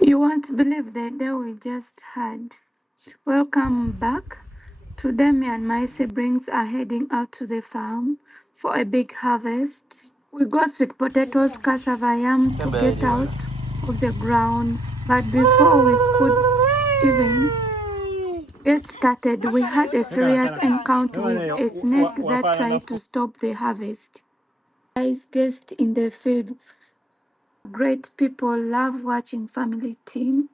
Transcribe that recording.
You won't believe the day we just had. Welcome back. Today, me and my siblings are heading out to the farm for a big harvest. We got sweet potatoes, cassava yam to get out of the ground, but before we could even get started, we had a serious encounter with a snake that tried to stop the harvest. Guys, guests in the field, great people love watching family team.